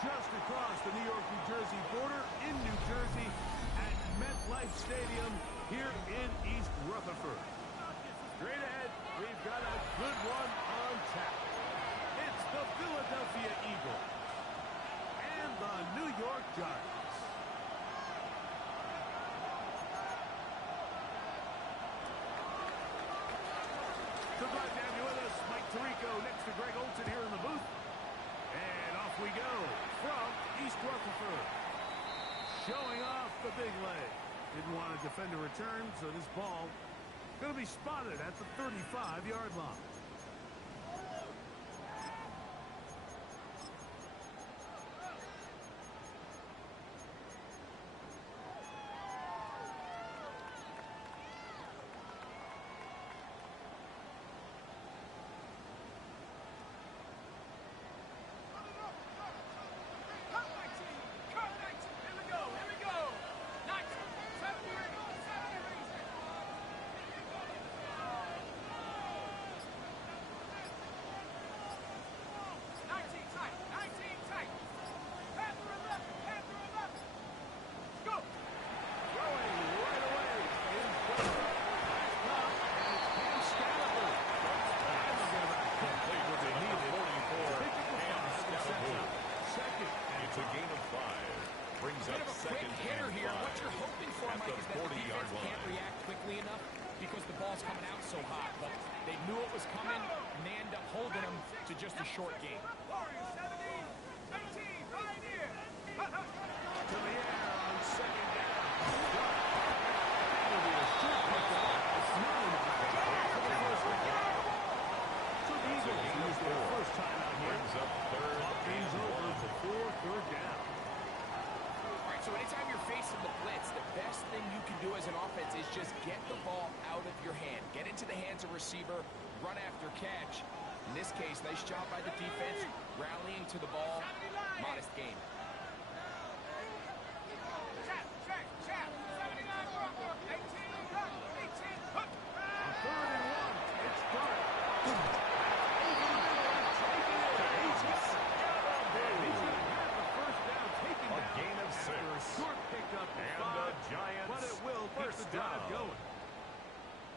just across the New York-New Jersey border in New Jersey at MetLife Stadium here in East Rutherford. Straight ahead, we've got a good one on tap. It's the Philadelphia Eagles and the New York Giants. So glad to have you with us. Mike Tirico next to Greg Olson here in the booth. And off we go from East Rutherford. Showing off the big leg. Didn't want to defend a return, so this ball going to be spotted at the 35-yard line. Just a short game. Warriors 17, 18, right here. To the air on second down. That'll be a short pickup. It's not for the first down. So the Eagles use their first time out here. Brings up third things over before third down. All right, so anytime you're facing the blitz, the best thing you can do as an offense is just get the ball out of your hand. Get into the hands of receiver, run after catch. In this case, nice job by the defense, rallying to the ball. Modest game. Check. 79, 18, 18, hook. On 3rd and 1, it's done. He's going to have the first down taken down. A gain of 6. A short pickup and 5, the Giants but it will keep the drive going.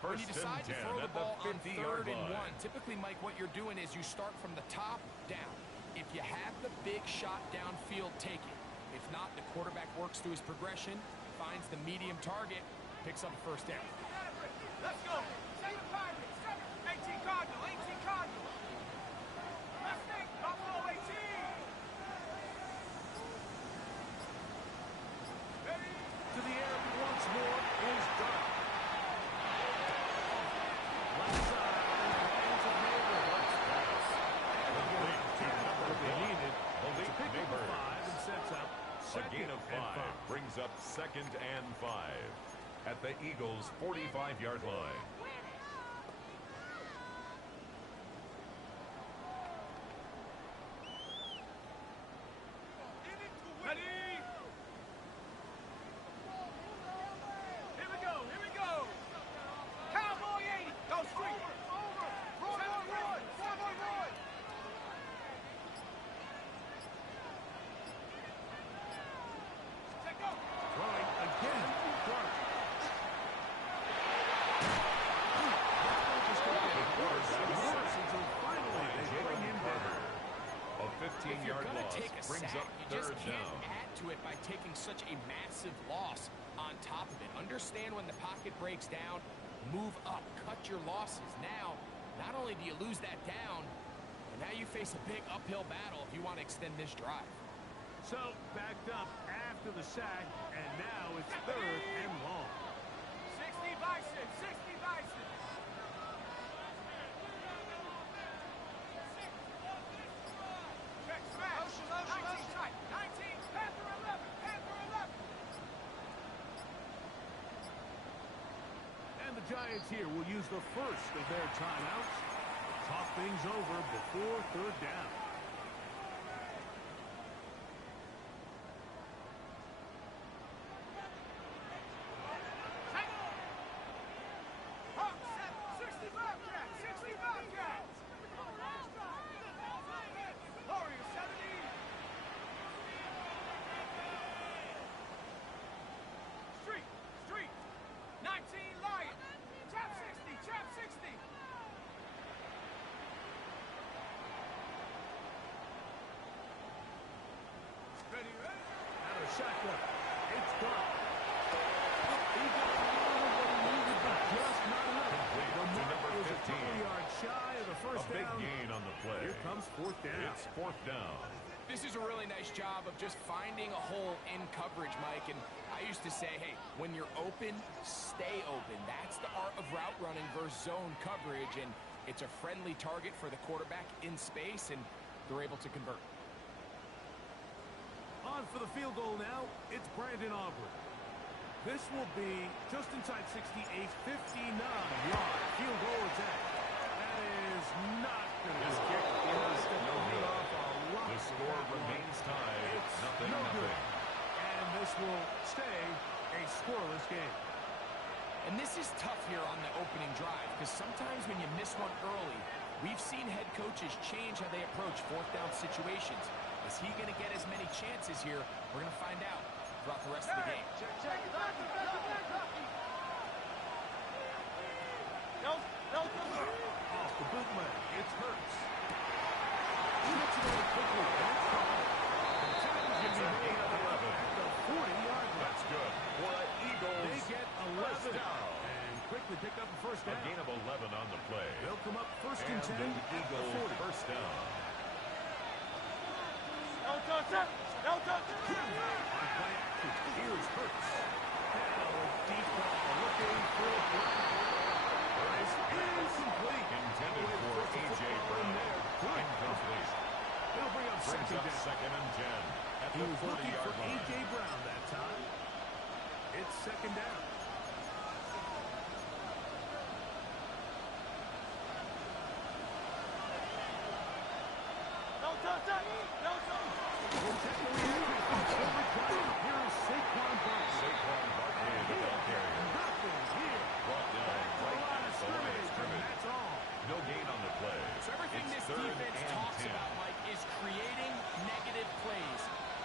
When you decide to throw the ball on 3rd and 1, line. typically, Mike, what you're doing is you start from the top down. If you have the big shot downfield, take it. If not, the quarterback works through his progression, finds the medium target, picks up a first down. Let's go. 7 Pirates, 18 Cardinal, 18 Cardinal. Mustang, Buffalo 18. Ready? To the air once more is done. A gain of 5 brings up 2nd and 5 at the Eagles' 45-yard line. Ready? Here we go. Cowboy 80. Go straight. Roy. Throwing again. A 15-yard loss brings up you 3rd just can't down. add to it by taking such a massive loss on top of it. Understand when the pocket breaks down, move up, cut your losses. Now, not only do you lose that down, but now you face a big uphill battle if you want to extend this drive. So, backed up after the sack, and now it's 3rd and long. 60 Bison. Check smash. 19 tight. 19, Panther 11. And the Giants here will use the first of their timeouts. Talk things over before 3rd down. shotgun. It's gone. He got a lot of what he needed, but just not enough. Complete The to mark number is a 15. couple yards shy of the A first big down. gain on the play. Here comes fourth down. It's fourth down. This is a really nice job of just finding a hole in coverage, Mike. And I used to say, hey, when you're open, stay open. That's the art of route running versus zone coverage. And it's a friendly target for the quarterback in space, and they're able to convert. On for the field goal now. It's Brandon Aubrey. This will be just inside 68, 59-yard field goal attempt. That is not going to This be kick is no good. off a lot. The score remains tied. It's Nothing. no good. And this will stay a scoreless game. And this is tough here on the opening drive, because sometimes when you miss one early, we've seen head coaches change how they approach fourth down situations. Is he going to get as many chances here? We're going to find out throughout the rest of the game. Off the bootleg, it's Hurts. He hits it over quickly, and it's gone. The tackle's going to be made at the 40-yard line. That's good. For an Eagles They get first 11 down. and quickly pick up the first A down. gain of 11 on the play. They'll come up first and And 10 an at the Eagle 40. first down. On play action, here's Hurts. Now a deep ball looking for Bryce is complete. Intended for A.J. Brown. Incomplete. It'll bring up Brings second up down. second and 10 at He the was looking for 40-yard line. A.J. Brown that time. It's second down. We'll check the reaction from Cobra Kai. Here is Saquon Barkley. Saquon Barkley, the ball carrier. Nothing here. Brought down A right lot at of the line of scrimmage, and scrimmage. that's all. No gain on the play. So everything It's this third defense and talks 10. about, Mike, is creating negative plays.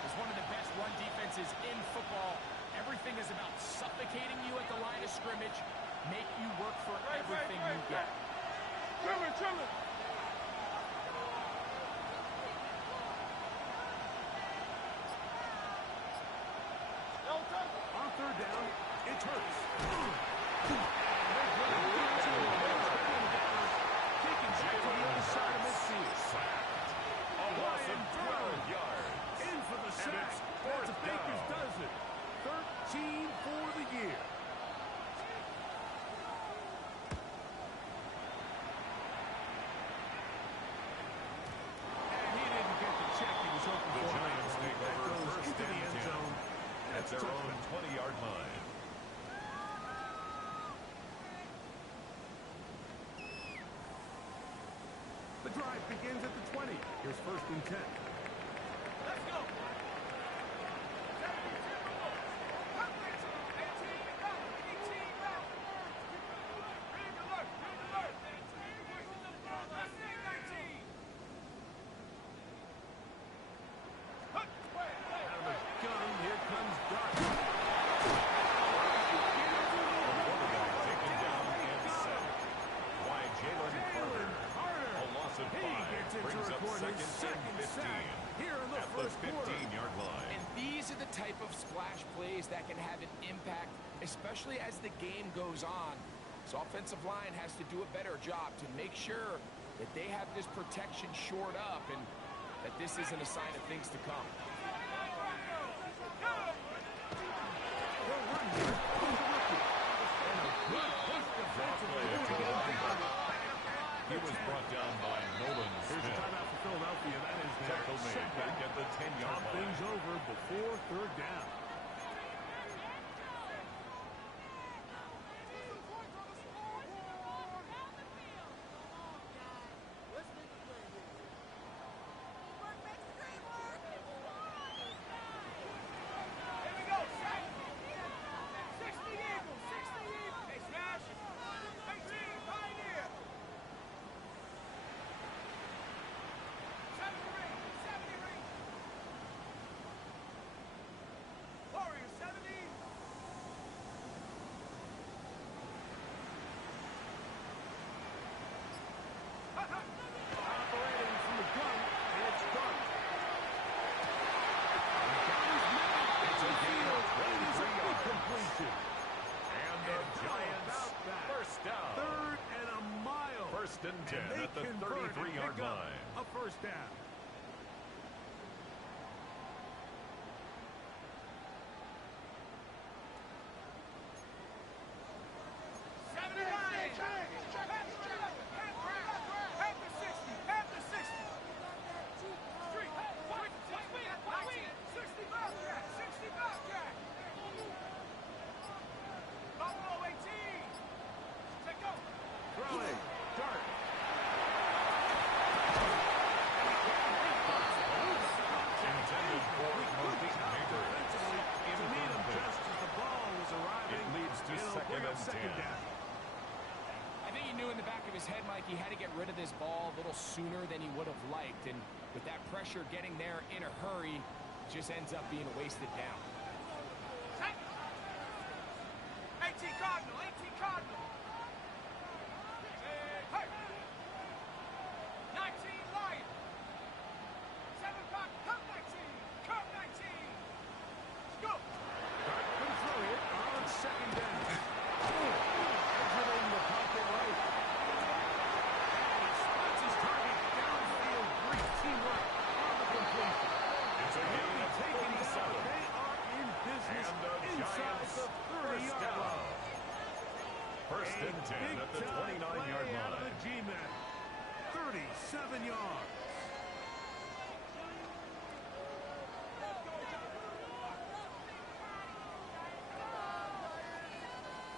It's one of the best run defenses in football. Everything is about suffocating you at the line of scrimmage, make you work for everything you get. On third down, it's Hurts. Taking back to the other side of midfield. A loss of 12 yards. In for the sack. it's That's fourth Baker's down. does it. 13 for the year. And he didn't get the check he was hoping The for. Giants take That over goes first into the and end 10 zone. at That's their own touchdown. 20-yard line. The drive begins at the 20. Here's first and 10. Let's go. Out of the gun, here comes Dart. The quarterback taken down and sacked by Jalen Carter. A loss of He 5 gets into brings a up corner. second and 15 sack here in the at the first quarter. 15-yard line. And these are the type of splash plays that can have an impact, especially as the game goes on. So offensive line has to do a better job to make sure that they have this protection shored up and that this isn't a sign of things to come. They'll run here from the rookie. And a good push defensively Play to to get the him down. He was brought down by Nolan Here's a Smith. timeout for Philadelphia. That is their Tackle made second. back at the 10-yard Top line. things over before third down. First and 10 And they at the convert and 33-yard pick up line. a first down. Throwing. Dart. Intended for Malik Neighbors. To meet him just as the ball was arriving. It leads to It'll second bring up and second 10. down. I think he knew in the back of his head, Mike, he had to get rid of this ball a little sooner than he would have liked. And with that pressure getting there in a hurry, it just ends up being a wasted down. 18 Cardinal, 18 Cardinal. Hey. 19 Lion. 7 Pop, come 19. Come 19. Let's go. Dart can throw it on second down. Exiting the pocket right. And he spots his target downfield. Great teamwork on the completion. It's a gain of Taken down. 47. They are in business And the inside Giants the 30-yard first line. down. First and 10 at the 29-yard Out of line. the G-Man. 37 yards.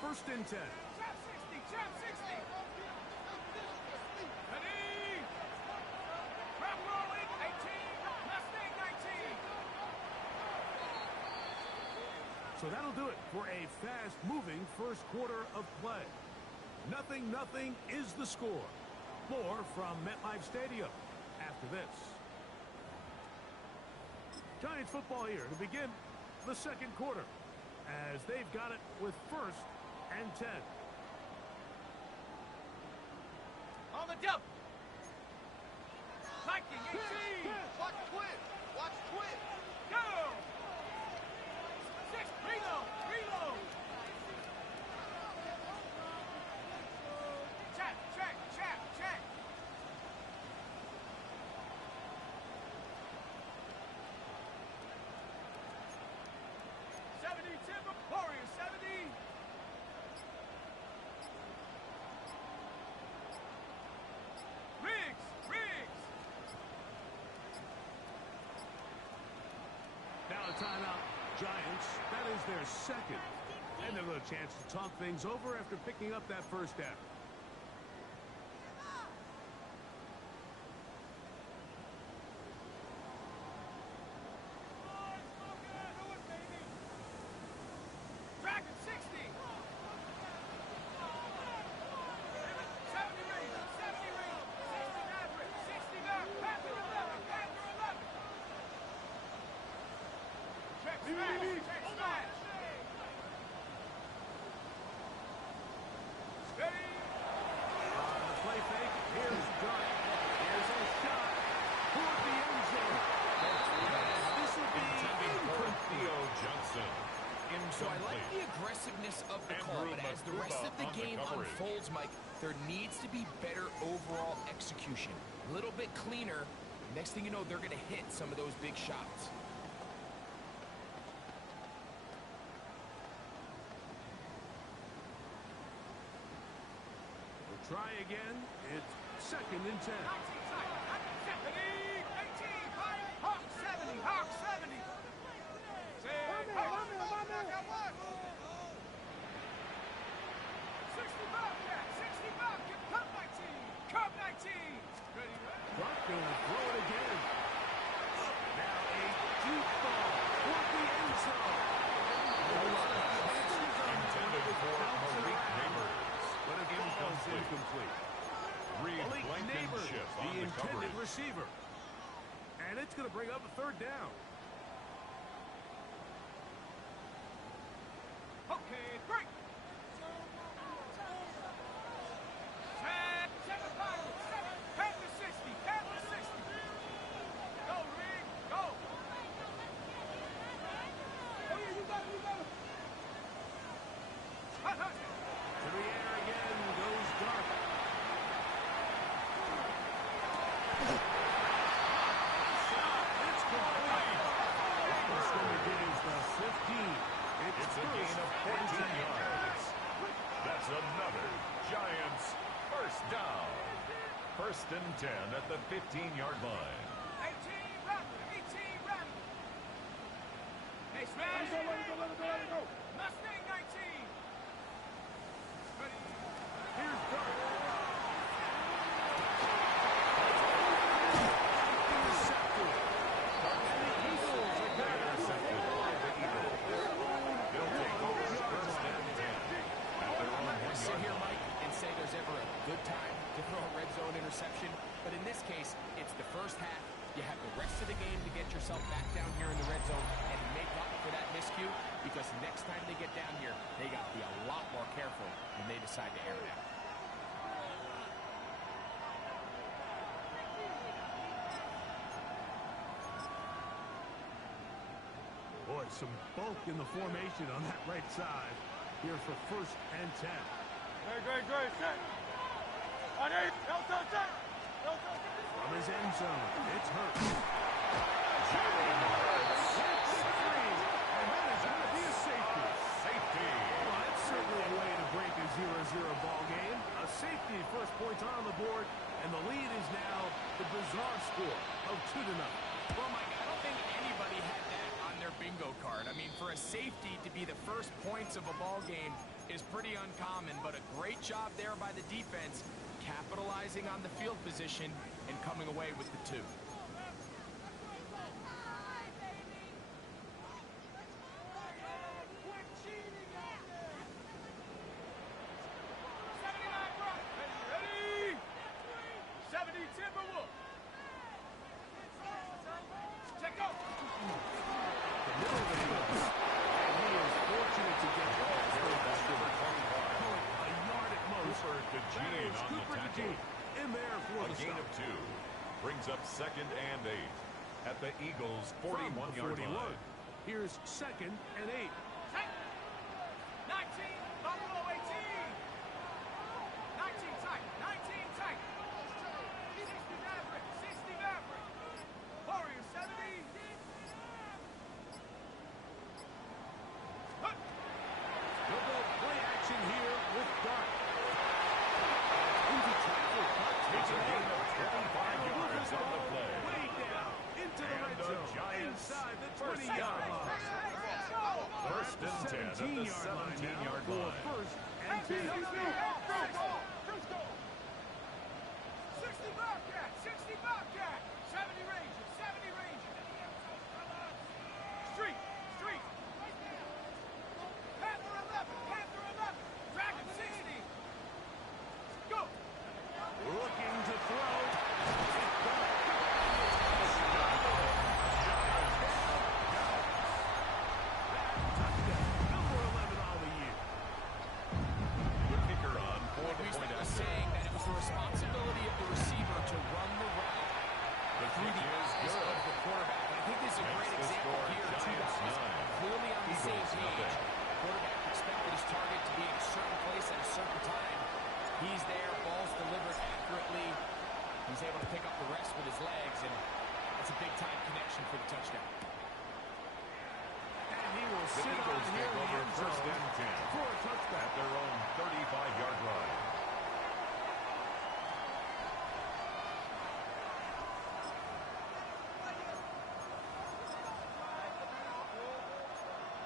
First and 10. Trap 60, trap 60. Ready. Trap rolling, 18. Mustang 19. So that'll do it for a fast-moving first quarter of play. 0-0 is the score. More from MetLife Stadium after this. Giants football here to begin the second quarter as they've got it with first and 10. On the double. Viking 18. Watch twin. Watch twin. Go. 6. Reload. Reload. Check, check, check, check. Timber Warriors 70. Riggs. Now a timeout. Giants, that is their second. And they've got a chance to talk things over after picking up that first down. Dragon 60. 70 ring. 70 ring. 60 Maverick. 60 Maverick. Panther 11. Panther 11. Check smash. Check smash. Steady. On the play fake, here's Dart. Here's a shot toward the end zone. This will be Intended for incomplete. Theo Johnson. So I like Incomplete. the aggressiveness of the call, Andrew but as the rest of the Makuba on the game coverage. unfolds, Mike, there needs to be better overall execution. A little bit cleaner. Next thing you know, they're going to hit some of those big shots. We'll try again. It's second and 10. 19 tight. 70. 18. Hawk 70. Hawk 70. Say, hey, I got one. 60 Bobcat. 60 Bobcat. Cup 19. Cup 19. Ready, ready. Dart going to throw it again. Now a deep ball toward the end zone. Intended for Malik Neighbors. But it falls incomplete. Reed Malik Neighbors, Blankenship the on the intended coverage. receiver. And it's going to bring up a third down. Okay, break. 7 Pirates. 7. Panther 60. Panther 60. Go, Rig. Go. Oh, yeah, you got it. You got it. Hut, hut. To the air again goes Dart. First and 10 at the 15-yard line. 18, run! 18, run! Hey, smash! Let it go! Mustang 19! Ready? Here's Dart. Intercepted. And the Eagles are back. Intercepted by the Eagles. They'll take over first and 10 at their own I sit 1-yard here, line. Mike, and say there's ever a good time to throw a red zone interception, but in this case, it's the first half. You have the rest of the game to get yourself back down here in the red zone and make up for that miscue, because next time they get down here, they got to be a lot more careful when they decide to air it out. Boy, some bulk in the formation on that right side. Here for first and 10. Great, set! On 8, set! From his end zone, it's Hurt. And that is going to be a safety. Safety. Well, that's certainly a way to break a 0-0 ball game. A safety, first points on the board, and the lead is now the bizarre score of 2-0. Well, Mike, I don't think anybody had that on their bingo card. I mean, for a safety to be the first points of a ball game is pretty uncommon, but a great job there by the defense, capitalizing on the field position and coming away with the 2. Ready? 70 Timberwolf. Check out. The middle of the field. And he is fortunate to get the ball. A yard at most. Cooper DeJean on the Cooper tackle. DeJean in there for A the gain stop. of 2 brings up second and 8 at the Eagles' From the 41-yard 41. line. Here's second and 8. 19, Buffalo 18. 19 tight, 19 tight. 60 Maverick, 60 Maverick. Warrior 70. They'll go play action here with Dart. Into tackle. It's a gain of 25 yards on the play. Way down. Into the red And the zone. Giants Inside the first 20-yard down. line. First and 10 at the 17-yard For line. first and 10. 60 Bobcat, 60 Bobcat. 70 Rangers, 70 Rangers. Street. Panther 11. Dragon 60. Go. Looking to throw. Touchdown. Number 11 on the year. The kicker on for the We point was after. saying that it was the responsibility of the receiver to run the route The through kick the is eyes good. of the quarterback. And I think this is a Makes great the example score here. Two Giants guys 9, clearly on the same Eagles page. nothing. Quarterback expected his target to be in a certain place at a certain time. He's there, ball's delivered accurately. He's able to pick up the rest with his legs, and it's a big-time connection for the touchdown. And he will The sit on Eagles here take in the over end first zone and 10 for a touchdown. at their own 35-yard line.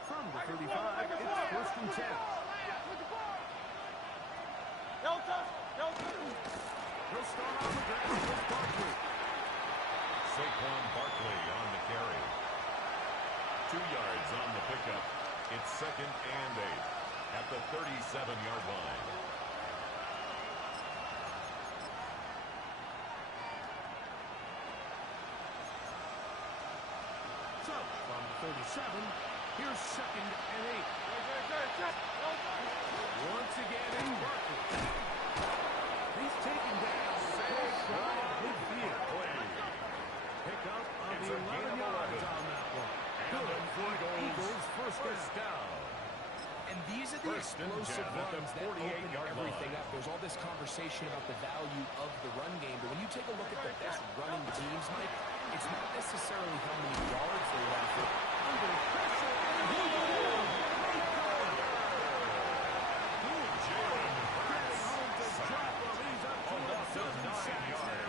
From the 35, it's first and 10. He'll start on the ground with Barkley. Saquon Barkley on the carry. 2 yards on the pickup. It's second and 8 at the 37-yard line. So, from the 37, here's second and 8. Once again, it's Barkley. He's taken down. Safe by midfield. Pick up of It's the a gain 11 of yards 11. on that one. And Good for the Eagles. First down. And these are the First and explosive 10 at the runs that open 48-yard everything line. up. There's all this conversation about the value of the run game, but when you take a look at the best running teams, Mike, it's not necessarily how many yards they run for. Under pressure, and he will. Getting home to drop. Well, he's up to a dozen sacks now.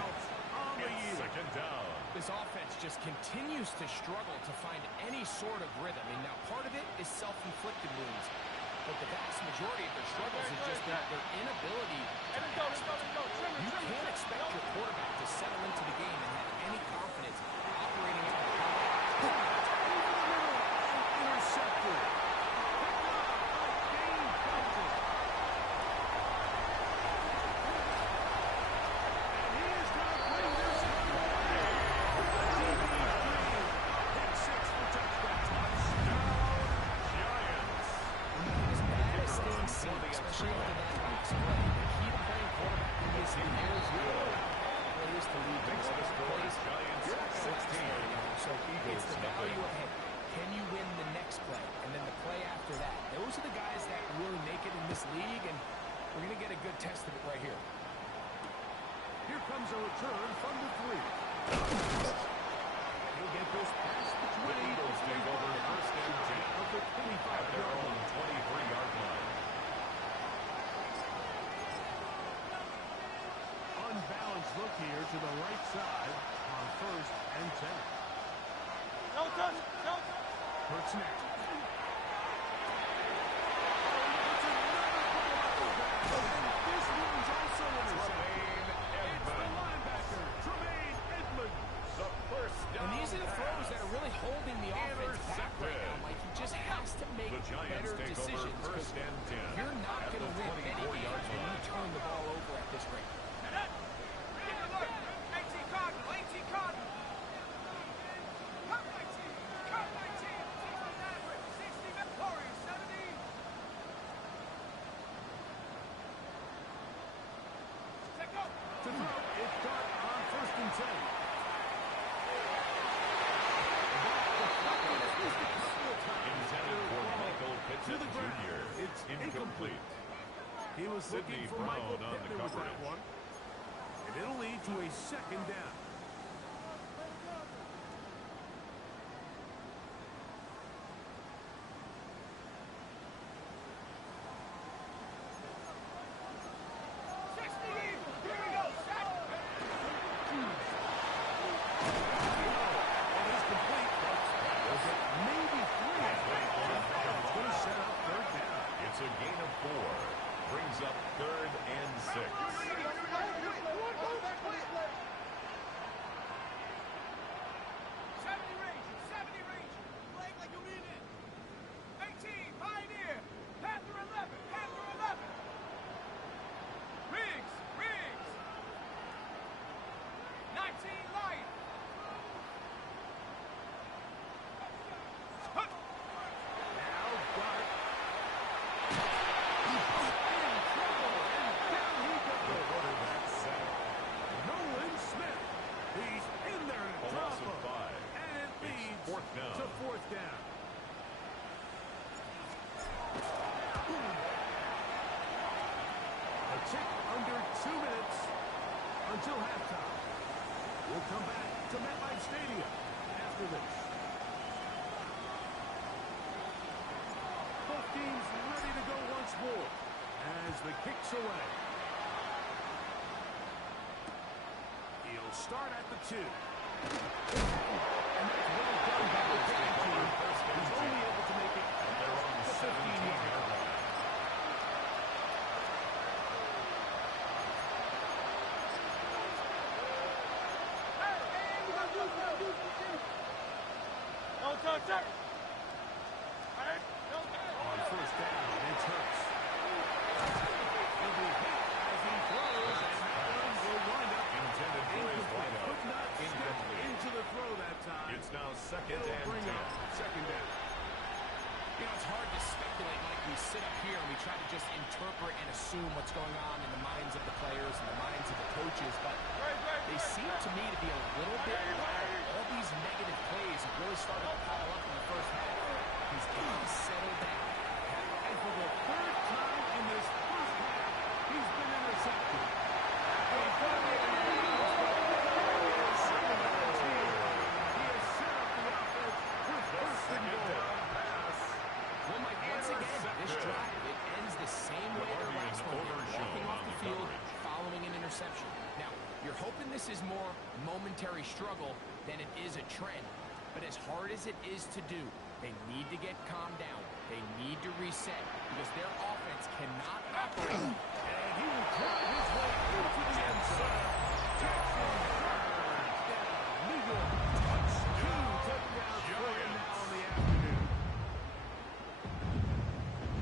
continues to struggle to find any sort of rhythm. And now part of it is self-inflicted wounds. But the vast majority of their struggles is just their inability to pass. You can't expect your quarterback to settle into the game and have any confidence operating at the pocket. Intercepted. Especially after that box play. The key to playing quarterback in this league is plays to lead plays. So it's the value of, hey, can you win the next play? And then the play after that. Those are the guys that really make it in this league, and we're going to get a good test of it right here. Here comes a return from the 3. He'll get this past the 20. The Eagles take over first and 10 of the 25 at their own 23-yard line. Unbalanced look here to the right side on first and 10. Don't touch. Don't touch. Hurts next. This one's also intercepted. It's the linebacker, Tremaine Edmonds. The first down. And these are the throws that are really holding the offense back right now, Mike. He just has to make The Giants better take decisions. over first and 10. You're not at going to the win many 24-yard games when you line. turn the ball over at this rate. Take a look. 18 Cardinal. 18 Cardinal. Cut 19. Cut 19. 60 average. 60 victorious. 70. Check go. To throw, it's caught on first and 10. Intended for Michael To Pittman the ground. Jr. It's incomplete. He was Sidney looking for Brown Michael on the Pittman with that coverage. one. And it'll lead to a second down. And he's complete. Was it maybe 3? It's going to set up third down. It's a gain of 4. Brings up third and 6. Now Dart. In trouble, and down he The goes. quarterback sack. Nolan Smith. He's in there to A drop loss of him. 5. And it It's leads fourth down. to fourth down. A tick under 2 minutes until halftime. We'll come back to MetLife Stadium after this. Both teams ready to go once more as the kick's away. He'll start at the 2. And that's well done by the Giant team. He's only able to make it At their own the 17-yard line. Don't touch it. on first down. It's Hurts. He'll be hit as he throws, and that one will wind up Intended for his incomplete. wideout. Could not step Incomplete. into the throw that time. It's now second It'll and bring 10. up second down. You know, it's hard to speculate, Mike. We sit up here and we try to just interpret and assume what's going on in the minds of the players and the minds of the coaches, but they seem to me to be a little bit rattled. All these negative plays have really started to pile up in the first half. He's got to settle down. And for the third time in this first half, he's been intercepted. He has set up the offense for first and goal. Well, Mike, once again, this drive, it ends the same way their last one did, walking off the field following an interception. Now, you're hoping this is more momentary struggle, then it is a trend. But as hard as it is to do, they need to get calmed down. They need to reset because their offense cannot operate. And he will drive his way into the end zone. Jackson down. New York touchdown. 2 touchdowns for him now on the afternoon.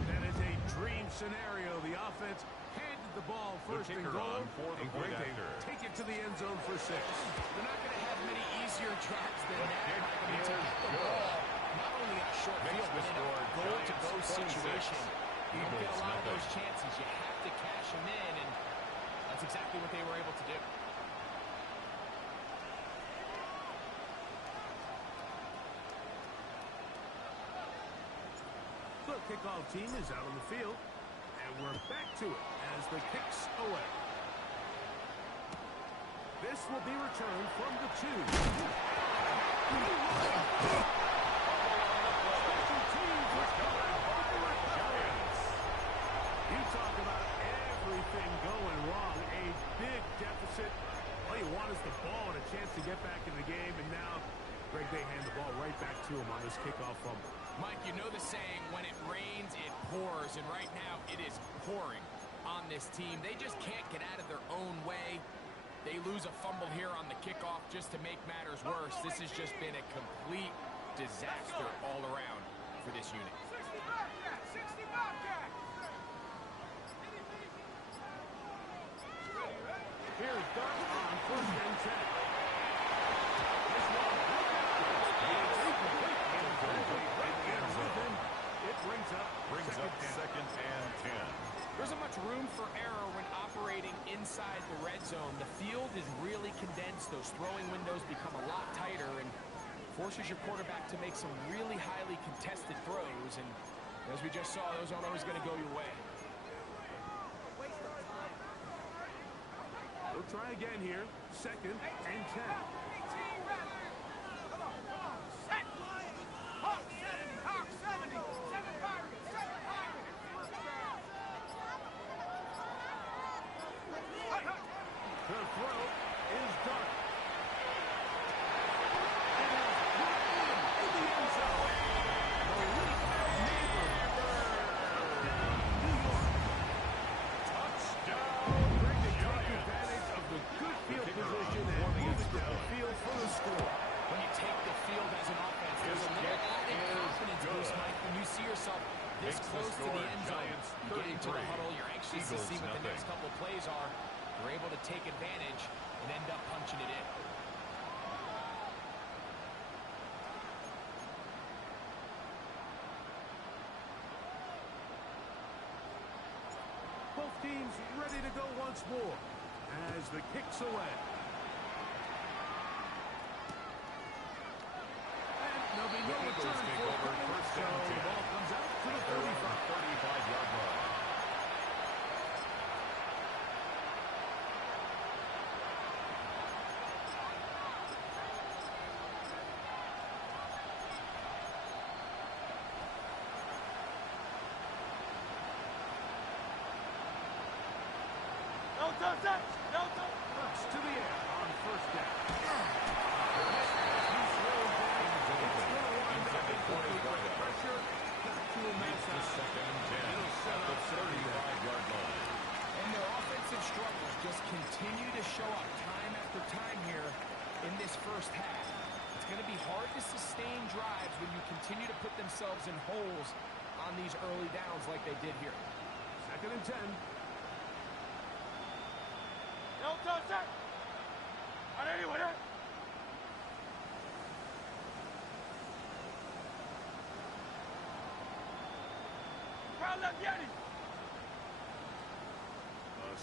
That is a dream scenario. The offense handed the ball first and goal. And Greg, they take it to the end zone for 6. They're not going to have many easier drives than that. I mean, to get the ball, not only in a short field, but in a goal-to-go situation. You don't get a lot of those chances. You have to cash them in, and that's exactly what they were able to do. The kickoff team is out on the field, and we're back to it as the kicks away. This will be returned from the 2. You talk about everything going wrong. A big deficit. All you want is the ball and a chance to get back in the game, and now Greg, they hand the ball right back to him on this kickoff fumble. Mike, you know the saying, when it rains, it pours, and right now it is pouring on this team. They just can't get out of their own way. They lose a fumble here on the kickoff just to make matters worse. This has just been a complete disaster all around for this unit. 60 Bobcat! 60 Bobcat! Here's Doug on 1st and 10. It brings up second and 10. There isn't much room for error when operating inside the red zone. The field is really condensed. Those throwing windows become a lot tighter and forces your quarterback to make some really highly contested throws. And as we just saw, those aren't always going to go your way. We'll try again here. 2nd and 10. 18 ready. Come on, come on. Set. Hawk 70. Hawk 70. 7 Pirates. 7 Pirates. The throw is dark. It is put in the end zone. New York. Touchdown. Greg, they take advantage of the good field position and move it down the field for the score. When you take the field as an offense, there's a little added confidence boost, Mike, when you see yourself this close to the end zone. You get into the huddle, you're anxious to see what the next couple plays are. You're able to take advantage and end up punching it in. Both teams ready to go once more as the kicks away. And there'll be no return forthcoming, so the ball comes out to the 35-yard line. Cuts to the air on 1st down. He's slowed down. It's going to wind up incomplete. Pressure got to a mess up. 2nd and 10. It'll set up 35-yard line. And their offensive struggles just continue to show up time after time here in this first half. It's going to be hard to sustain drives when you continue to put themselves in holes on these early downs like they did here. 2nd and 10.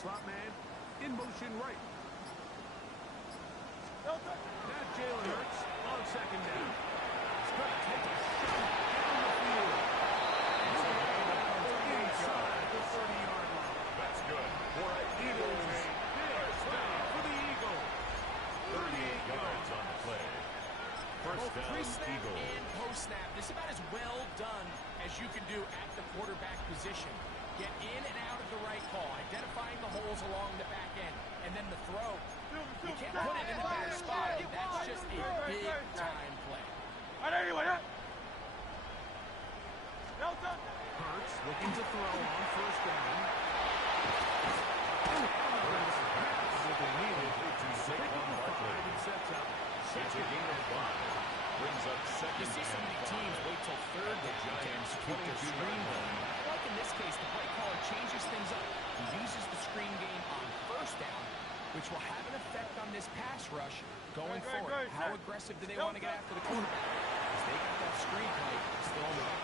Slot man in motion right. Now Jalen Hurts on 2nd down. He's going to take a shot down the field. Inside the 30-yard line. That's good. It is a big stop for the Eagles. 38 yards on the play. First Both down, pre-snap Eagles. and post-snap. This is about as well done as you can do at the quarterback position. Get in and out of the right call, identifying the holes along the back end, and then the throw You can't put it in a bad spot, and that's just a big-time play. Hurts looking to throw on first down. What they needed to Saquon Barkley. It's a gain of 5. Brings up second. You see so many teams wait till third down to execute their screen game. Like in this case, the play caller changes things up. He uses the screen game on first down, which will have an effect on this pass rush going forward. How aggressive do they want to get after the quarterback? Because they got that screen play still on the way.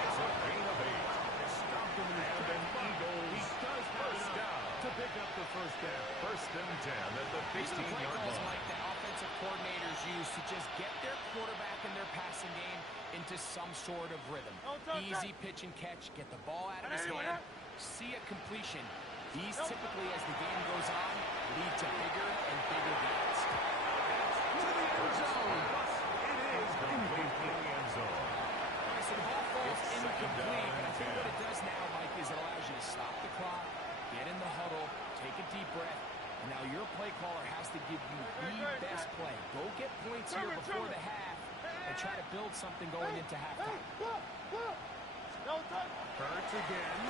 It's a gain of 8. Stopped him in the end, and Eagles. He does first down to pick up the first down. First and 10 at the These are the play 15-yard calls line. like that offensive coordinators use to just get their quarterback and their passing game into some sort of rhythm. Easy pitch and catch, get the ball out of his hand, see a completion. These typically, as the game goes on, lead to bigger and bigger gains. To the end zone. It is Complete in the end zone. All right, so the ball falls It's second incomplete, down but I and think 10. what it does now, Mike, is it allows you to stop the clock, get in the huddle, take a deep breath, and now your play caller has to give you the best play. Go get points here before the half and try to build something going into halftime. Hurts again.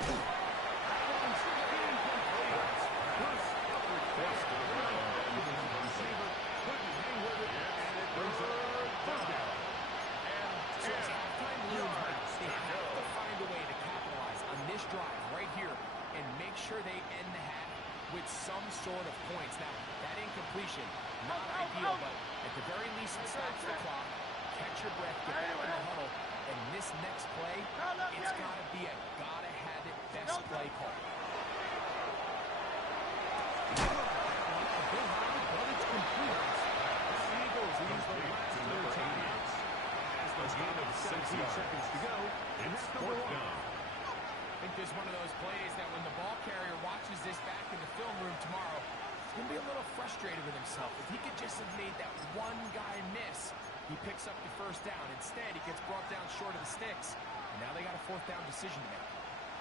That one's incomplete. Bruce upward face to the ground. The receiver couldn't hang with it, and it brings up third down. So as halftime looms, they have to find a way to capitalize on this drive right here and make sure they end the half with some sort of points. Now, that incompletion, not ideal, but at the very least it stops the clock. Catch your breath, get back in the huddle, and this next play, it's got to be a gotta-have-it best play call. But it's complete. The Eagles use the last of their timeouts. As the game of 17 seconds to go, It's it's fourth number 1. down. I think there's one of those plays that when the ball carrier watches this back in the film room tomorrow, he's going to be a little frustrated with himself. If he could just have made that one guy miss, he picks up the first down. Instead, he gets brought down short of the sticks. And now they got a fourth down decision to make.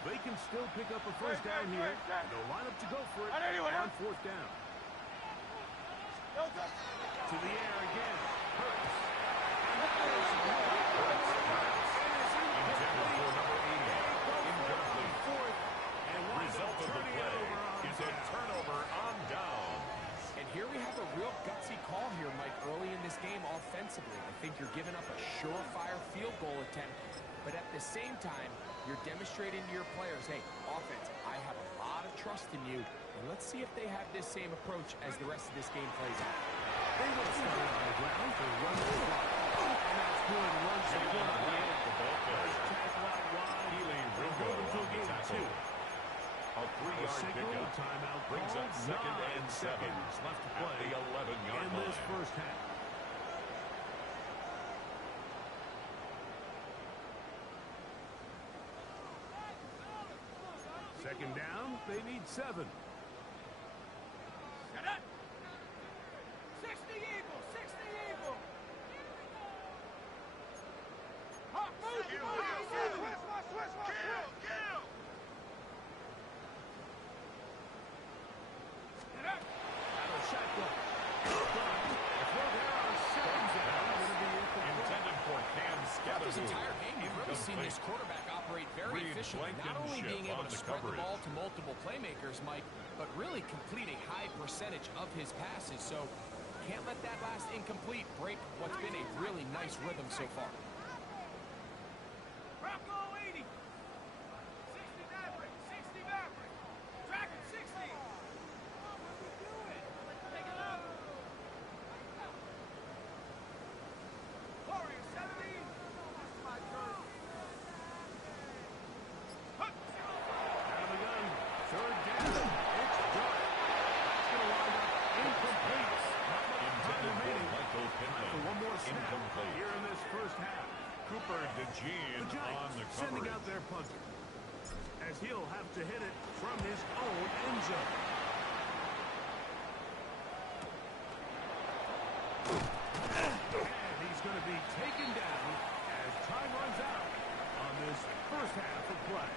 They can still pick up a first down here. They'll line up to go for it on fourth down. To the air again. Hurts. And that is Intended for number 80. Incomplete. fourth. And Result of the turning it over play on is a down. turnover on down. And here we have a real gutsy call here, Mike, early in this game offensively. I think you're giving up a surefire field goal attempt, but at the same time, you're demonstrating to your players, hey, offense, I have a lot of trust in you, and let's see if they have this same approach as the rest of this game plays out. They will start on the ground for run the clock. And that's good. Run support on the end. The ball carrier. Tackle out wide. Healy Ringo on the tackle. A 3-yard pickup Timeout brings up called. second 9 and 7 seconds left to at play the 11-yard in line. this first half. Second down, they need 7. 60 Eagles, 60 Eagles. Hawk, move, Kill, move, kill, move. kill. Switch. Kill! Get up. Out of shotgun. Well, there are seconds down. Going to be incomplete. Intended for Cam Throughout this Scavaboo. entire game, we've really seen this Incomplete. quarterback operate very Reed efficiently. Not only Blankenship being able on to the spread the coverage. ball to multiple playmakers, Mike, but really completing high percentage of his passes. So can't let that last incomplete break what's been a really nice rhythm so far. Bronco 80. 60 Maverick, 60 Maverick. Dragon 60. What are we doing? Take it up. Warrior 70. That's my turn. Hup. Out of the gun. Third down. It's done. That's going to wind up incomplete. Not much time Intended for remaining. Michael Time Pittman. for one more snap Incomplete. here in this first half. Cooper The DeJean on Giants the sending coverage. out their punter, as he'll have to hit it from his own end zone. And he's going to be taken down as time runs out on this first half of play.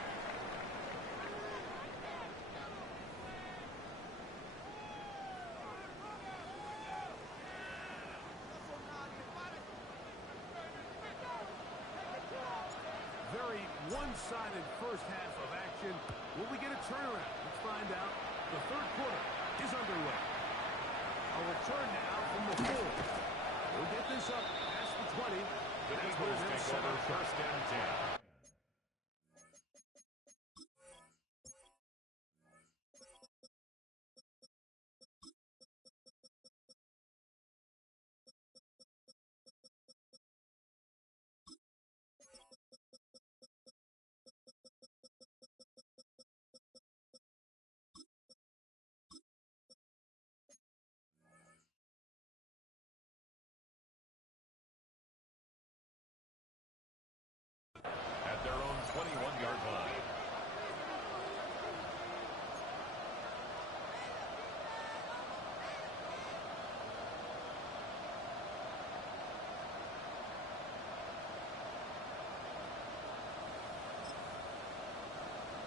very one-sided first half of action. Will we get a turnaround? Let's find out. The third quarter is underway. A return now from the 4. We'll get this up past the 20. The Eagles take over first and 10. At their own 21-yard line.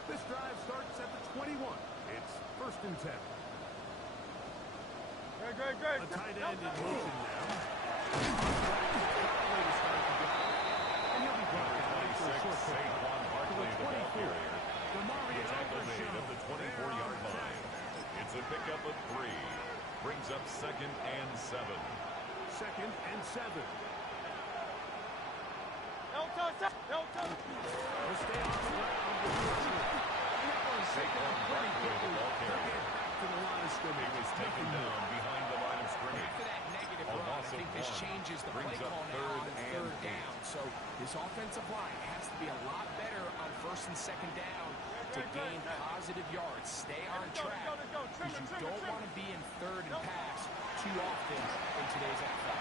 This drive starts at the 21. It's first and 10. Great. A tight end in motion now. And he'll be brought down for a short Saquon Barkley, the ball carrier. DeMario The tackle made Overshown. at the 24-yard line. It's a pickup of 3. Brings up second and 7. Second and 7. No touch. They'll stay on the ground with pressure. And that one's taken Saquon up pretty Barkley, the quickly. ball carrier. To the line of He scrimmage. was taken down behind the line of scrimmage. After that negative A run, loss I of think this 1. changes the Brings play up call now third on and third 8. down. So this offensive line has to be a lot better on first and second down to gain positive yards. Stay on track because you don't want to be in third and pass too often in today's NFL.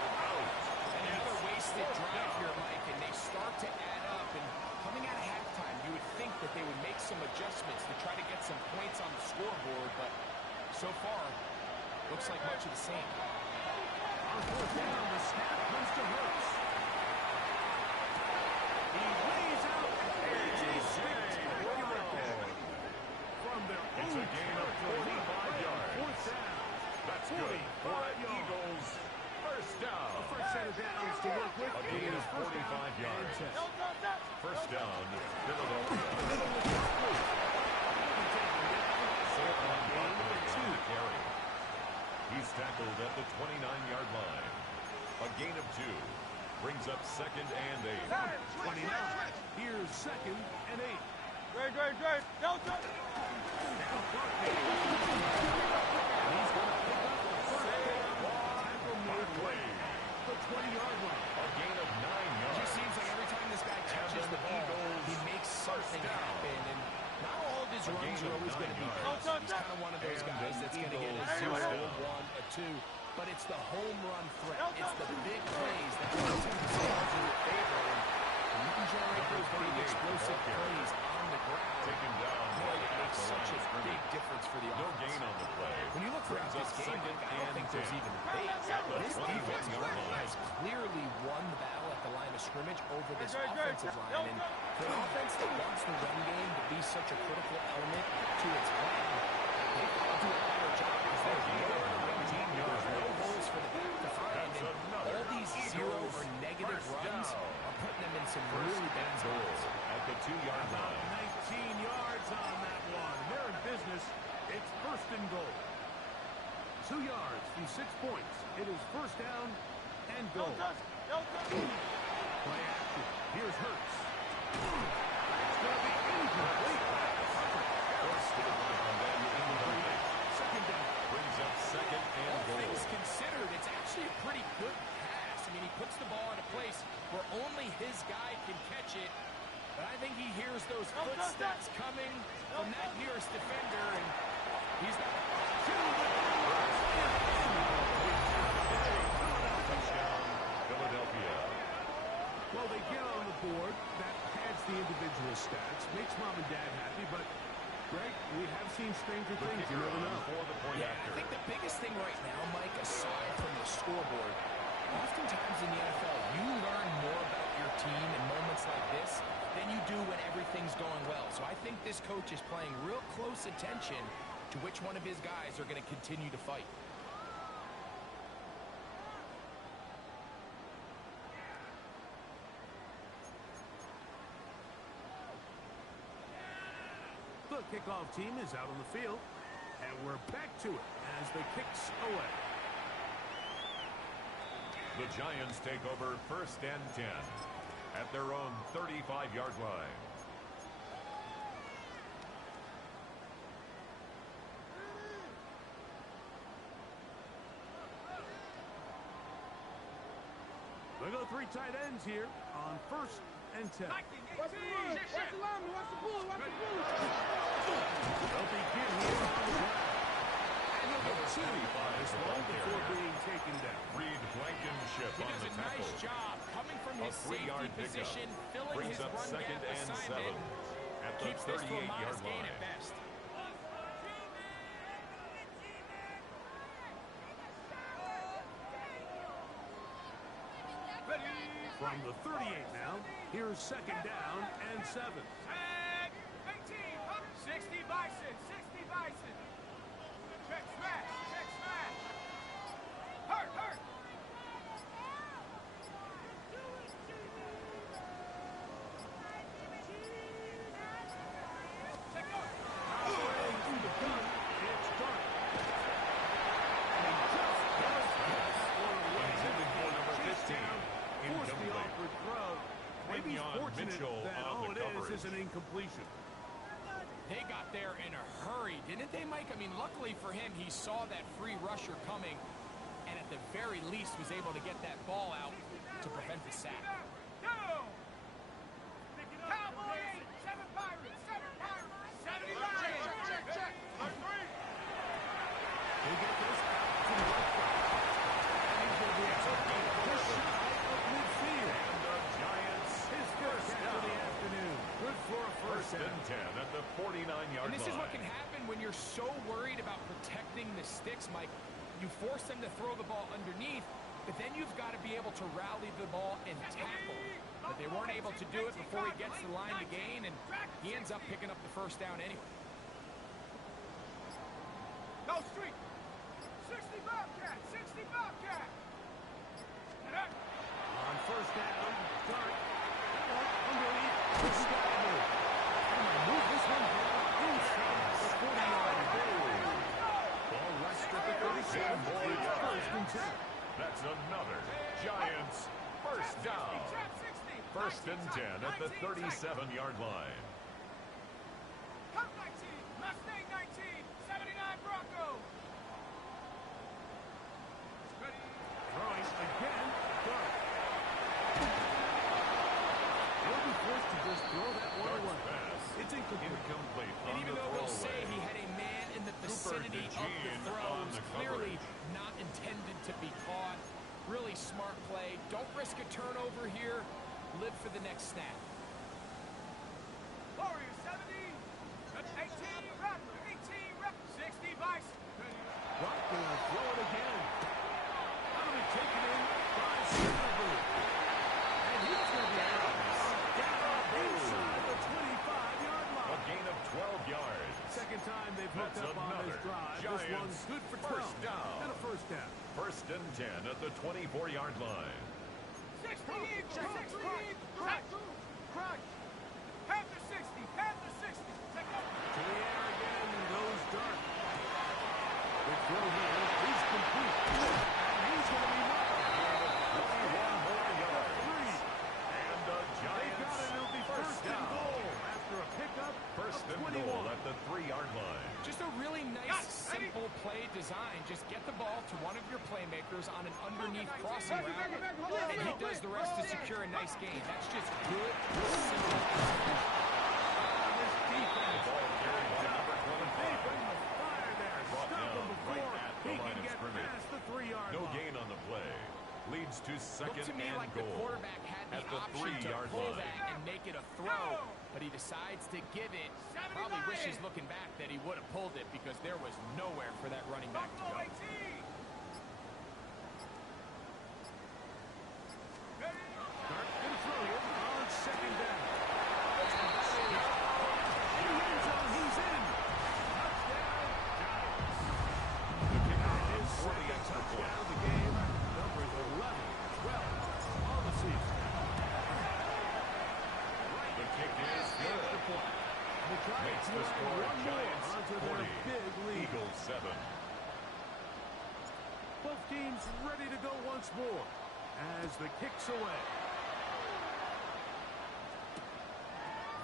Another wasted drive here, Mike, and they start to add up. And coming out of halftime, you would think that they would make some adjustments to try to get some points on the scoreboard, but so far, looks like much of the same. On fourth down, the snap comes to Hurts. He lays out A.J. spectacular catch. From their It's own a gain of territory. 45 yards. Fourth down. That's good for the Eagles. First down. A fresh set of downs to work with. A gain of 45 yards. First down, Philadelphia. Saquon Barkley on the carry. He's tackled at the 29-yard line. A gain of 2. Brings up second and 8. 29. Here's second and 8. Great. No touch. Now Barkley. And he's going to pick up the first down. Tackle made late. The 20-yard line. A gain of 9 It yards. just seems like every time this guy touches the ball, he makes something happen. And not all of his runs are always going to be perfect. He's kind of one of those guys that's going to get a 0, a 1, a 2. But it's the home run threat. It's the big plays that puts him in your favor. And you can generate those big explosive plays on the ground. Taken down. Boy, it makes such a big difference for the No offense. gain on the play. When you look throughout Brings this up game, second I don't think and there's 10. even debates. This 21 defensive yard line line. has clearly won the battle at the line of scrimmage over this offensive line. And for an offense that wants the run game to be such a critical element to its plan, they've got to do a better job because there's no holes for the back to find. And all these 0 or negative runs are putting them in some really bad zones. At the 2-yard About line. 19 yards on that one. They're in business. It's first and goal. 2 yards from 6 points. It is first down and goal. Play action. Here's Hurts. It's going to be incomplete. Forced to the ground and incomplete. Second down. Brings up second and All goal. things considered, it's actually a pretty good pass. I mean, he puts the ball in a place where only his guy can catch it. But I think he hears those footsteps coming from that nearest defender, and he's not. Touchdown, Philadelphia. Well, they get on the board. That pads the individual stats. Makes mom and dad happy, but Greg, we have seen stranger The things. You kicker never on know. for the point Yeah, I after. think the biggest thing right now, Mike, aside from the scoreboard, oftentimes in the NFL, you learn more about your team in moments like this than you do when everything's going well. So I think this coach is playing real close attention to which one of his guys are going to continue to fight. The kickoff team is out on the field, and we're back to it as the kicks away. The Giants take over 1st and 10 at their own 35-yard line. They go 3 tight ends here on 1st and 10. Watch the line. Watch the lineman. Watch the bull. Watch the bull. They'll begin here on the ground. And he'll get 2 as long before being taken down. Reed Blankenship He on does the a tackle. nice job coming from his A safety 3-yard pickup. position, filling Brings his up run 2nd gap and assignment. 7 at the Keeps this to a 38-yard modest gain line. at best. From the 38 now, here's 2nd down and 7. Tag. 18. 60 Bison. 60 Bison. Check smash. Check smash. Hurt. Hurt. Check up. Halfway through the gun, it's dark. And he just does this. Intended for number 15. Forced the Incomplete. awkward throw. Maybe he's Le'Veon fortunate Mitchell that on all the it is coverage. an incompletion. They got there in a hurry, didn't they, Mike? I mean, luckily for him, he saw that free rusher coming and at the very least was able to get that ball out to prevent the sack. Go. Cowboy 8. 7 Pirates. 7 Pirates. 70 Lions. Check. Check. They get this out to the left side. And he's going to be able to get just shy of midfield. And the Giants, His first catch of the afternoon. Good for a first 1st down. and 10 at the 49-yard And this line. is what can happen when you're so worried about protecting the sticks, Mike. You force them to throw the ball underneath, but then you've got to be able to rally the ball and tackle. But they weren't able to do it before he gets the line to gain, and he ends up picking up the first down anyway. No street. 60 Bobcat. 60 Bobcat. On 1st down, Dart. Underneath the sky move. And they move this one down inside the 40-yard line. Ball rushed at the 37. It's 1st and 10. That's another Giants first down. 1st and 10 at the 37-yard line. Cup 19. Mustang 19. 79 Bronco. Ready. Throwing again, Dart. They'll be forced to just throw that one Dart's away. pass It's incomplete. incomplete And on even the though they'll say throwaway. he had a man in the vicinity of the DeJean throw, on it was the clearly coverage. not intended to be caught. Really smart play. Don't risk a turnover here. Live for the next snap. Warriors 70. 18 Raptor. 18 Raptor. 60 Bison. Dart gonna throw it again. That'll be taken in by Silverberg. And he's gonna be out. Down inside the 25-yard A line. gain of 12 yards. Second time they've hooked That's up on this another drive. This Giants one's good for 12. first down. And a first down. 1st and 10 at the 24-yard line. 60 Eagles. 60 Eagles. Crunch. Panther 60. Panther 60. Check up. To the air again goes Dart. The throw here is complete. And he's going to be knocked. 21 more yards. Three. And the They Giants got it. It'll be first and down. goal after a pickup 1st of and 21. goal at the 3-yard line. Just a really nice, simple play design. Just get the ball to one of your playmakers on an underneath crossing route, and he does the rest to secure a nice gain. That's just good, simple execution. This defense. Ball carried by number They 25. bring the fire there. Brought Stop him down before right at the he line can of get scrimmage. past the 3-yard No line. gain on the play. Leads to Looked 2nd to me and like the goal quarterback had at the the option to 3-yard pull line. that and make it a throw, but he decides to give it. Probably wishes looking back that he would have pulled it because there was nowhere for that running back to Buffalo go. 18. Dart going to throw here on 2nd down. In the end zone, he's in. Touchdown, score, one more Giants onto 40, their big lead. Eagles 7. Both teams ready to go once more as the kick's away.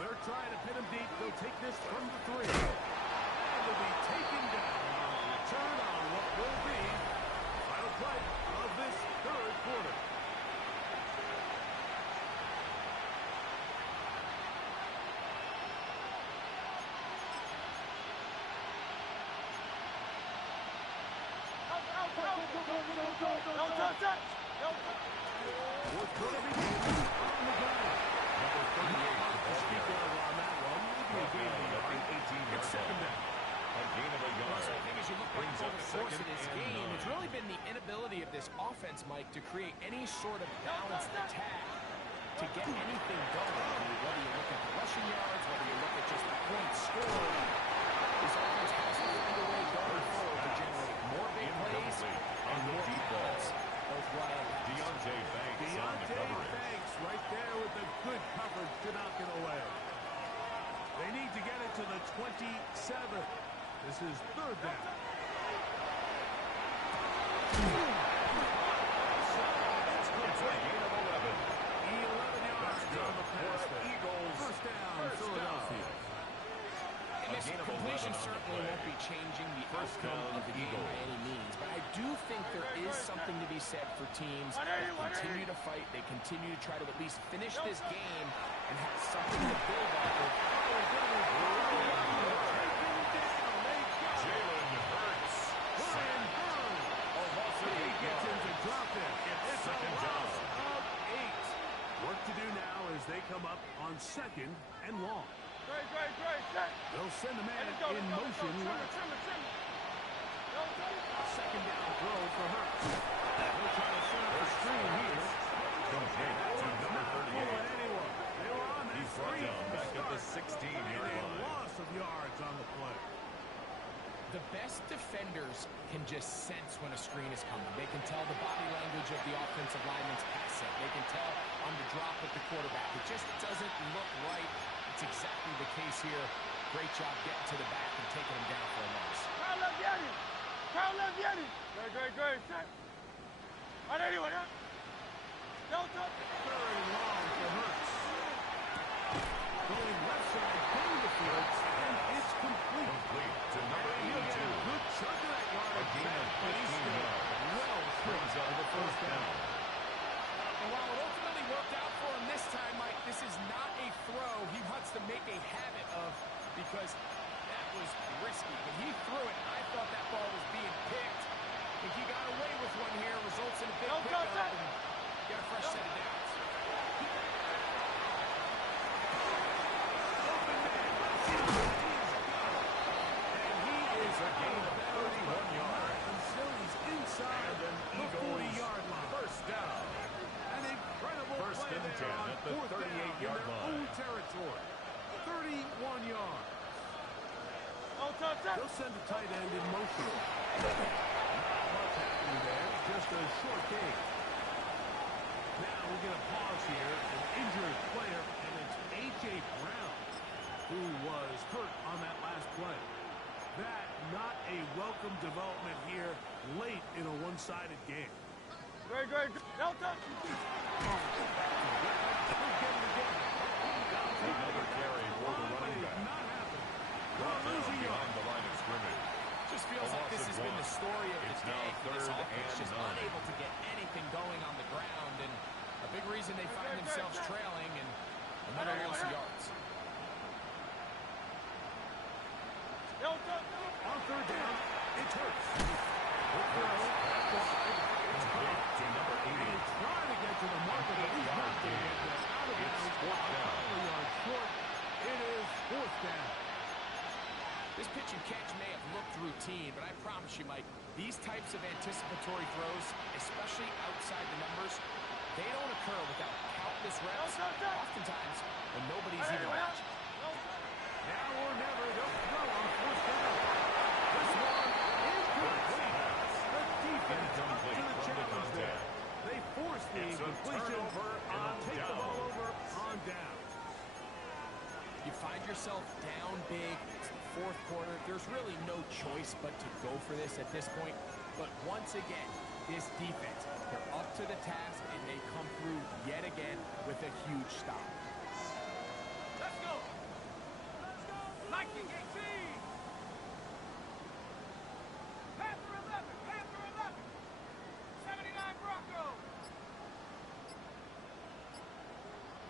They're trying to pin him deep. They'll take this from the 3. And will be taken down on a return on what will be the final play of this third quarter. Fourth quarter begins on the ground. Number 38, the ball carrier. On that one, maybe a gain Down of at the 8. 18-yard It's second line. down. A gain of a yard. So I think as you look back Brings over up the course of second this and game, 9. it's really been the inability of this offense, Mike, to create any sort of balanced attack to get anything going. I mean, whether you look at the rushing yards, whether you look at just the points scored, this offense has to find a way going forward to generate more big plays and more deep balls. Both running and passing. Deontay Banks on the coverage. Banks right there with the good coverage to knock it away. They need to get it to the 27. This is third down. It's a gain of 11. 11 yards on the pass For there. Eagles. First down, Philadelphia. And this gain of completion 11 on the certainly play. won't be changing the First outcome down, of the game Eagles. by any means, but I do think there is something to be said for teams that continue to fight, they continue to try to at least finish this game and have something to build off of. Jalen Hurts. Brian Burns. He gets him to drop it. It's second a loss down. of 8. Work to do now as they come up on second and long. They'll send the man in motion left. Second down throw for Hurts. They'll try to set up a screen here. Complete to number Not 38. fooling anyone. They were on that He's brought screen down to back at the start. 16-yard And a line. loss of yards on the play. The best defenders can just sense when a screen is coming. They can tell the body language of the offensive lineman's pass set. They can tell on the drop of the quarterback. It just doesn't look right. It's exactly the case here. Great job getting to the back and taking him down for a loss. Third and long for Hurts. Going left side, down the field, and it's complete. Complete to number And he'll get a 82. good chunk of that yardage A gain back, of but he's 15 still yards. well Brings short up of the first down. And while it ultimately worked out for him this time, Mike, this is not a throw he wants to make a habit of because that was risky. When he threw it, I thought that ball was being picked. I think he got away with one here, results in a big pickup and get a fresh set of downs. And he is a gain of 31 yards. until he's inside And an the Eagles 40-yard line. first down. An incredible First play and there 10 on at the fourth down in 38-yard their line. own territory. 31 yards. They'll send a tight end in motion. Not much happening there, just a short game. Now we're going to pause here. An injured player, and it's A.J. Brown, who was hurt on that last play. That not a welcome development here late in a one-sided game. Another carry for the running back. Not happening. Brought down Losing behind yards. the line of scrimmage. Just feels A like loss this of has been one. the story of It's the now day for this third offense. and Just 9. unable to get anything going on the ground, and a big reason they find themselves trailing and another loss of yards. On third down, it's Hurts. The throw, back wide, it's Complete caught. to number 80. And trying to get to the marker, but he's not going to get that out of It's bounds. fourth A down. couple of yards short. It is fourth down. This pitch and catch may have looked routine, but I promise you, Mike, these types of anticipatory throws, especially outside the numbers, they don't occur without countless reps, oftentimes when nobody's even watching. Now or never, they'll throw on fourth down. This one is complete. The defense up to the challenge there. They force the It's a incompletion turnover and and take the down. ball over on down. You find yourself down big, quarter. There's really no choice but to go for this at this point. But once again, this defense, they're up to the task, and they come through yet again with a huge stop. Let's go. Let's go. Lightning 18. Panther 11. Panther 11. 79 Broncos.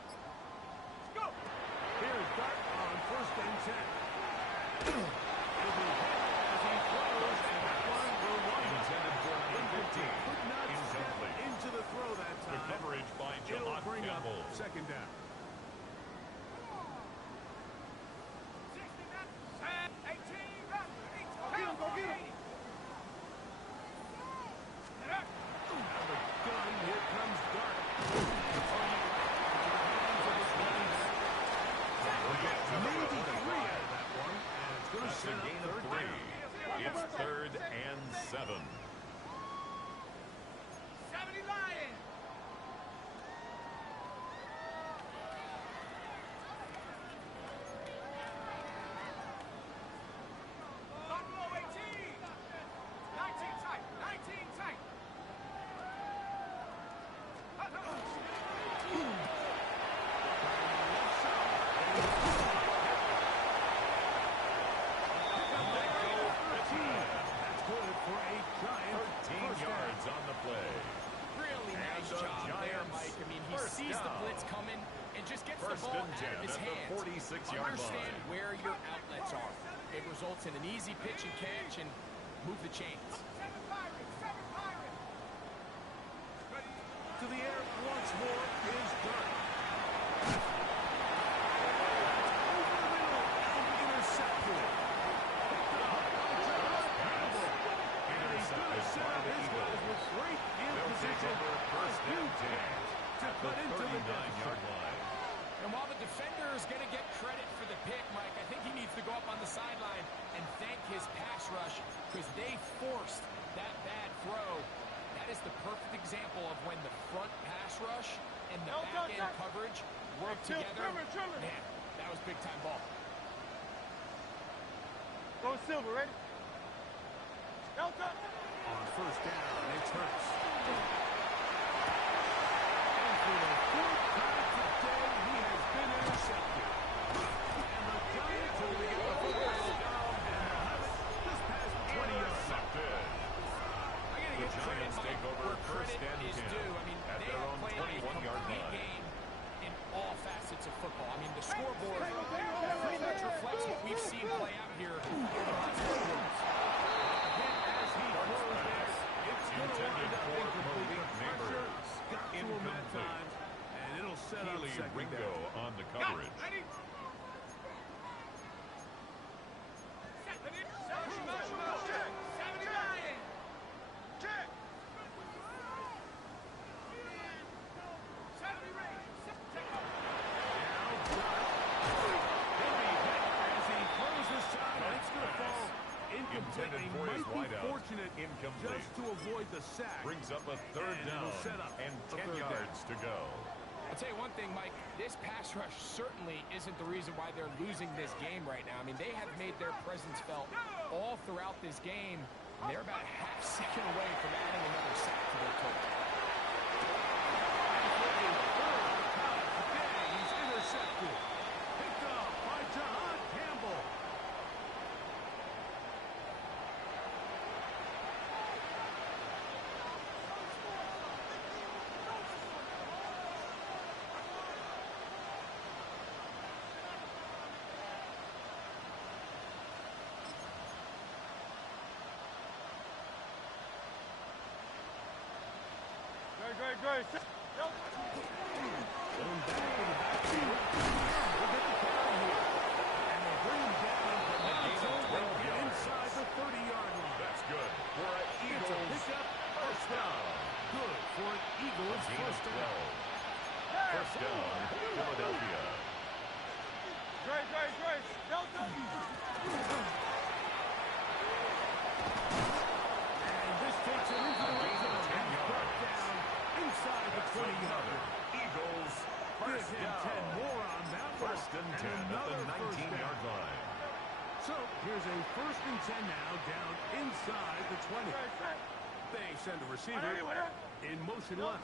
Let's go. Here's Dart on 1st and 10. It'll be hit as he throws, and that one will wind up. Intended for number 15. Could not step Incomplete. into the throw that The time. coverage by It'll John bring up Campbell. 2nd down. 60 men. 18. Go get him, go get him. Out of the gun, here comes Dart. Maybe 3 out of that one, and it's going to That's a set up gain of 3rd 3. down. It's 3rd and 7. 70 Lions. Buffalo 18. 19 tight. 19 tight. That's good for a giant 13 first down. yards on the play. Really nice the job there, Giants' Mike. I mean, he first sees the down. blitz coming and just gets the First ball and out 10 of his at the hands. 46-yard Understand line. where your outlets are. It results in an easy pitch and catch and move the chains. 7 Pirates. 7 Pirates. To the air once more is Dart. Over the middle and intercepted. Picked up by John Campbell. And he's going to set up his guys with great field They'll take position. over first A huge and 10 pass to at cut the into the 39-yard line. And while the defender is going to get credit for the pick, Mike, I think he needs to go up on the sideline and thank his pass rush because they forced that bad throw. That is the perfect example of when the front pass rush and the back-end coverage work together. Man, that was big-time ball. Go Silver, ready? Delta. On 1st down, it's Hurts. And for the 4th time today, he has been intercepted. And the Giants will get the first down and they'll have it just past 20 yards. Intercepted. I gotta The give credit, Giants Mike, take over where first credit and is 10 due. I mean, at they their have own played a 21-yard complete line. game in all facets of football. I mean, the scoreboard pretty much reflects what we've seen play out here in the last few quarters. Again, as he throws there, it's going to Intended wind up for incomplete. Malik The pressure Neighbors. got to him at Incomplete. times, and it'll set up Keely 2nd Ringo down. on the coverage. Ready? Set. 70 Lions. Check. 70 Rangers. Now Dart. He'll be hit as he throws the shot, and it's going to fall incomplete. Intended He for his might be wideout. fortunate Incomplete. just to avoid the sack. Brings up a 3rd And down it'll set up and a 10 3rd down. yards to go. I'll tell you one thing, Mike, this pass rush certainly isn't the reason why they're losing this game right now. I mean, they have made their presence felt all throughout this game, and they're about a half second away from adding another sack to their total. And for a 3rd time today, he's intercepted. Picked up by John Campbell. Great. Going back to the backfield. We'll get the carry here. And they bring him down from that gain of zone 12 yards. inside the 30-yard line. That's good for an It's a Eagles pickup. first down. Good for an Eagles Gain of first down. 12. First down, Philadelphia. Great. Delta. And this takes him into the red Gain of zone. 10 And yards. brought down inside the That's 20-yard another line. Eagles Give first him down. 10 more on that one. Here's a 1st and 10 now, down inside the 20. They send a receiver in motion left.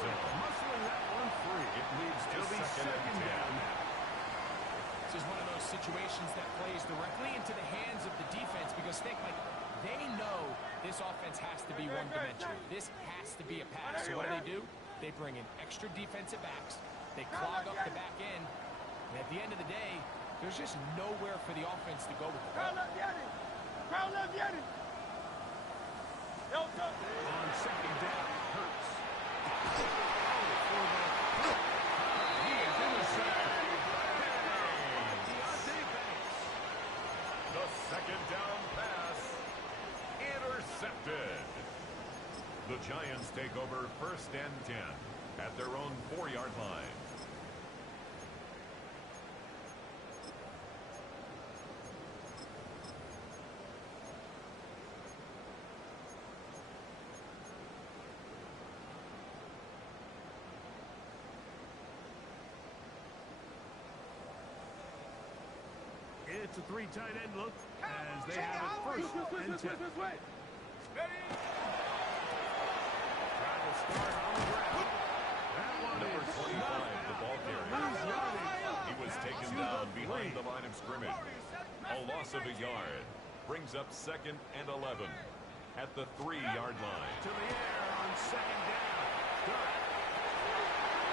Muscling that one free. It leads to second down. This is one of those situations that plays directly into the hands of the defense because think, like, they know this offense has to be one-dimensional. This has to be a pass. So what do? They bring in extra defensive backs. They clog up the back end. And at the end of the day, there's just nowhere for the offense to go with the ball. On second down, Hurts. He is intercepted. The second down pass intercepted. The Giants take over 1st and 10 at their own 4-yard line. It's a 3 tight end look as they have it 1st and 10. Ready? Trying to start on the ground. That one Number is 25, the ball carrier. He was taken down behind the line of scrimmage. A loss of a yard brings up 2nd and 11 at the 3-yard line. to the air on 2nd down.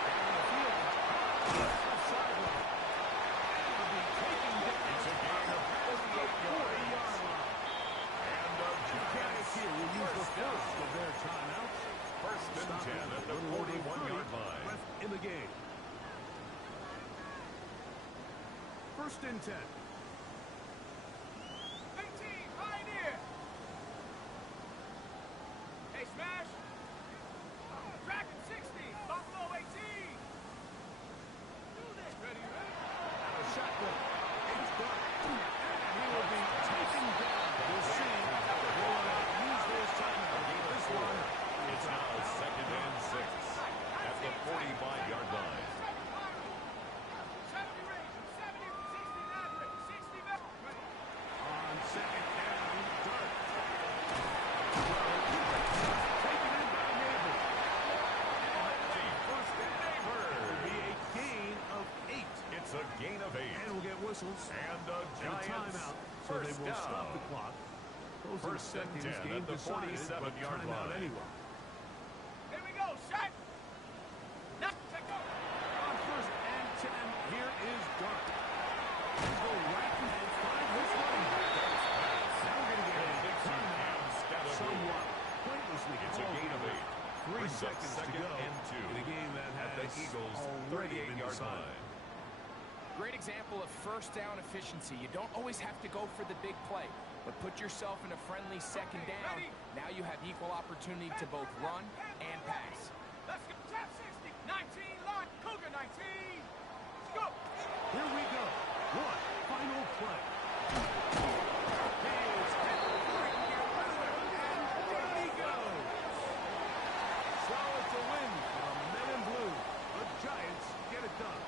Down the field. Left sideline. And will be taken down. It's a gain of 48 yards. 40-yard line. And the Giants here will use the first of their timeouts. 1st and 10 at the 41-yard line. Left in the game. 1st and 10. 18, Pioneer. Hey, Smash. Dragon 60, Buffalo 18. Do this. Ready, ready? A shotgun. It's done. And he will be taken down. We'll see. Will use this timeout. This one. It's now 2nd and 6 at the 45-yard line. 70 range, 70, 60 average, 60 back. On 2nd down, Dart. Taken in by Neighbors. First and Neighbors. Will be a gain of 8. It's a gain of 8. And we'll get whistles. And the And a Giants timeout. So they first will down. stop the clock. Those are 1st and seconds 10 game at the decided, but 47-yard timeout line. anyway. Here we go, shot. Now, take off. On 1st and 10, here is Dart. He'll go right and find his running back. Now we're going to get a timeout. Somewhat pointlessly It's a called. gain of 8. 3 Brings up seconds to 2nd go and 2 in a game that at has the Eagles' already been 38-yard decided. line. Great example of 1st down efficiency. You don't always have to go for the big play, but put yourself in a friendly 2nd down. Now you have equal opportunity to both run and pass. Let's go. Top 60, 19, line, Cougar 19. Let's go. Here we go. One final play. He is hit. And down he goes. So it's a win for the men in blue. The Giants get it done.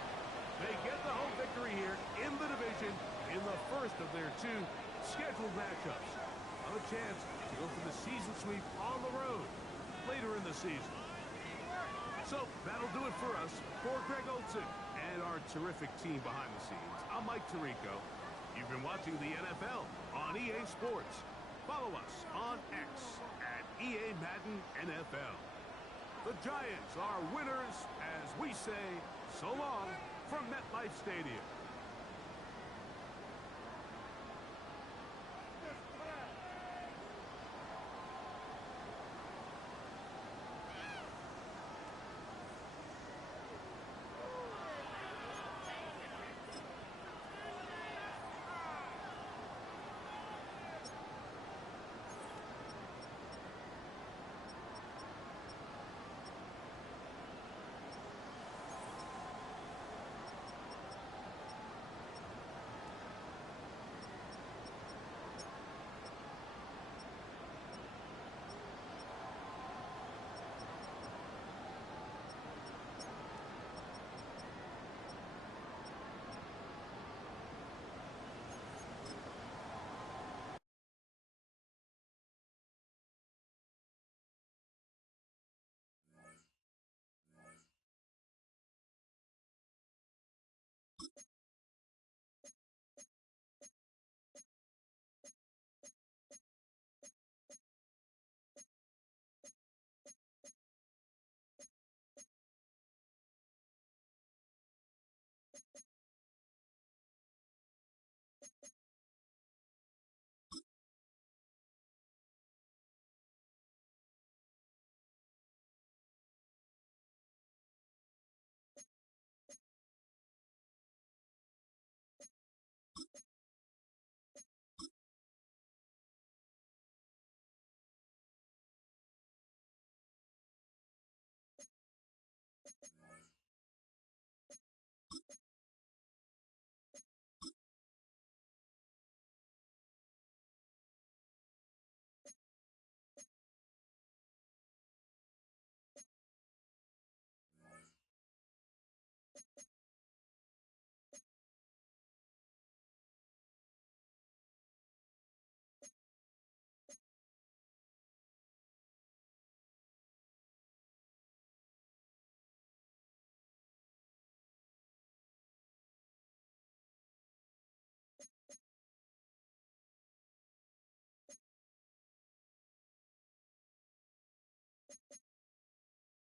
They get the home victory here in the division in the 1st of their 2 scheduled matchups. A chance to go for the season sweep on the road later in the season. So that'll do it for us. For Greg Olson and our terrific team behind the scenes, I'm Mike Tirico. You've been watching the NFL on EA Sports. Follow us on X at EA Madden NFL. The Giants are winners as we say so long from MetLife Stadium.